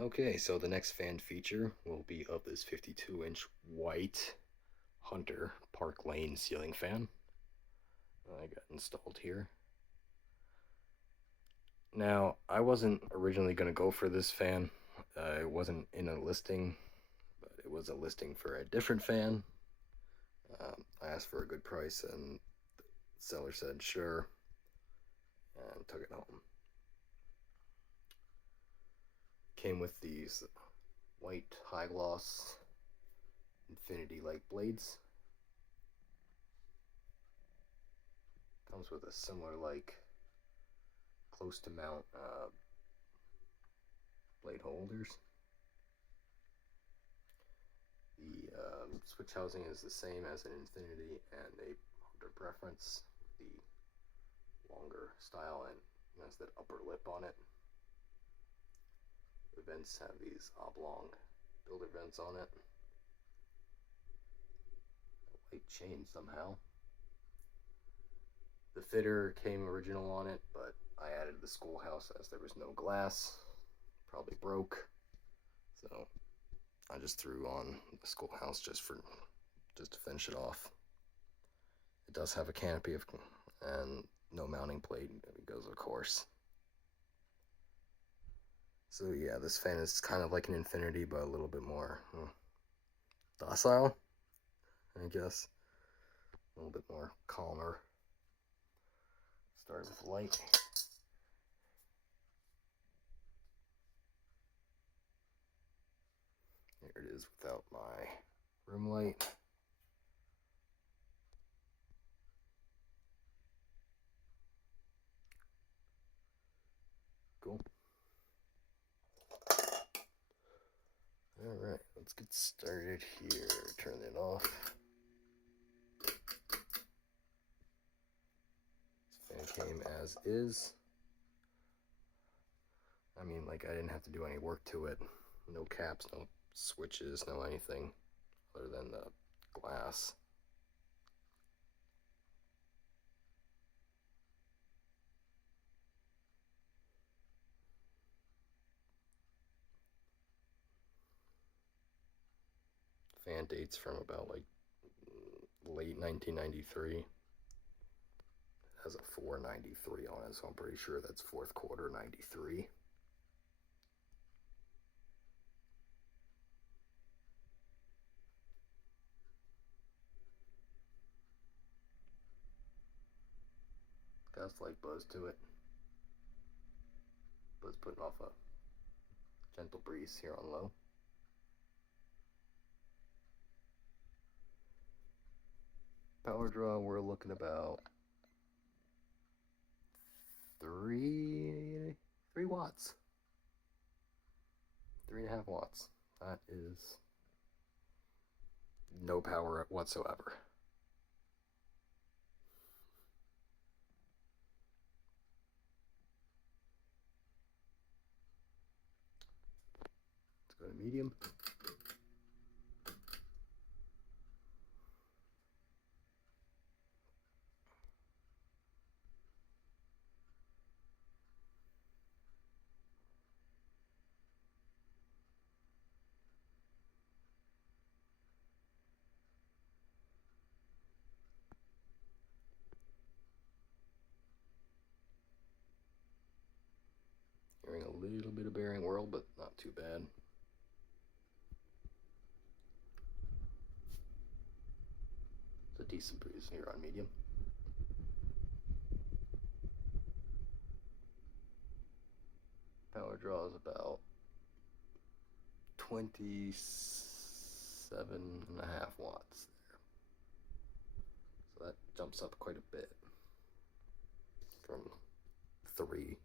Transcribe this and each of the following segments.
Okay, so the next fan feature will be of this 52-inch white Hunter Park Lane ceiling fan. I got installed here. Now, I wasn't originally going to go for this fan. It wasn't in a listing, but it was a listing for a different fan. I asked for a good price, and the seller said sure, and took it home. Came with these white high gloss infinity like blades. Comes with a similar like close to mount blade holders. The switch housing is the same as an Infinity and a Hunter preference. The longer style and has that upper lip on it. The vents have these oblong builder vents on it. A white chain somehow. The fitter came original on it, but I added the schoolhouse as there was no glass. Probably broke. So I just threw on the schoolhouse just to finish it off. It does have a canopy and no mounting plate because of course. So yeah, this fan is kind of like an Infinity, but a little bit more docile, I guess. A little bit more calmer. Start with light. There it is without my room light. Cool. Alright, let's get started here. Turn it off. This fan came as is. I mean, like, I didn't have to do any work to it. No caps, no switches, no anything other than the glass. Fan dates from about like late 1993. It has a 493 on it, so I'm pretty sure that's fourth quarter 93. Got a slight buzz to it. Buzz putting off a gentle breeze here on low. Power draw, we're looking about 3 watts. 3.5 watts. That is no power whatsoever. Let's go to medium. Hearing a little bit of bearing whirl, but not too bad. It's a decent breeze here on medium. Power draw is about 27.5 watts there. So that jumps up quite a bit from 3.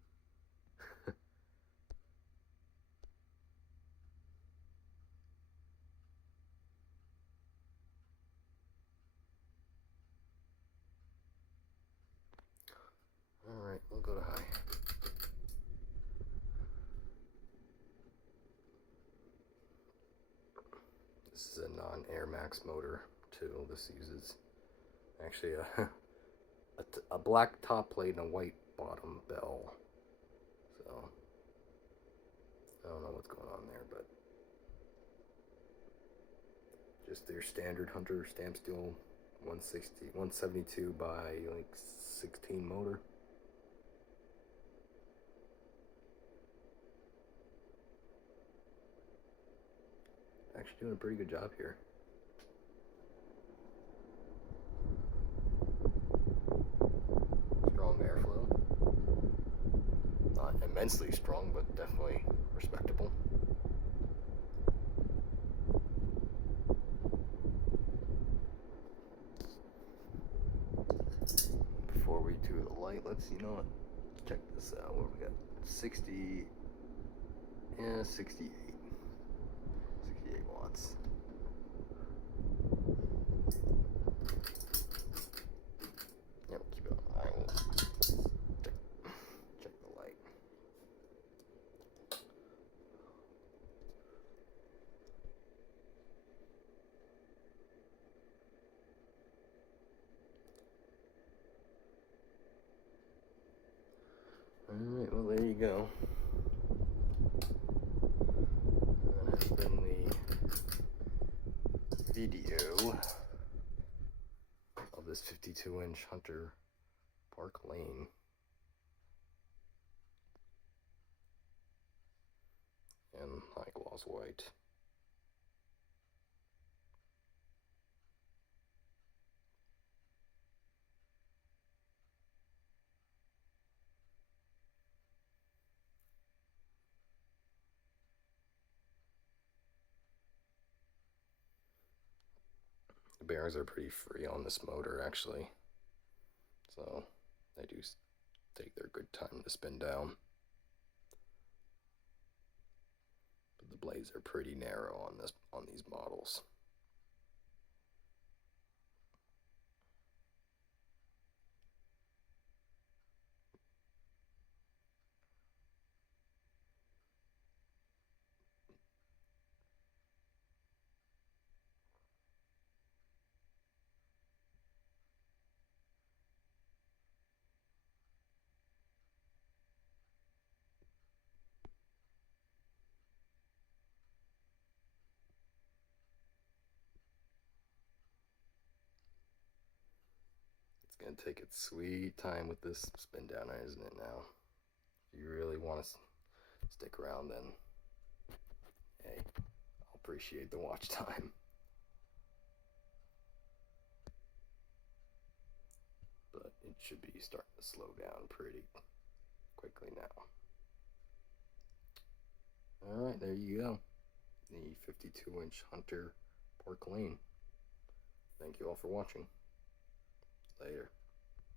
Alright, we'll go to high. This is a non-Air Max motor too. This uses actually a black top plate and a white bottom bell. So I don't know what's going on there, but just their standard Hunter stamp steel 172 by like 16 motor. Actually doing a pretty good job here. Strong airflow. Not immensely strong, but definitely respectable. Before we do the light, let's, check this out. What we got? 60, yeah, 68 watts. Yep, keep it on. I will check the light. Alright, well there you go. That has been the video of this 52-inch Hunter Park Lane. And high gloss white. The bearings are pretty free on this motor actually, so they do take their good time to spin down. But the blades are pretty narrow on these models. It's gonna take its sweet time with this spin downer, isn't it now? If you really want to stick around, then hey, I'll appreciate the watch time. But it should be starting to slow down pretty quickly now. Alright, there you go. The 52-inch Hunter Park Lane. Thank you all for watching. Later.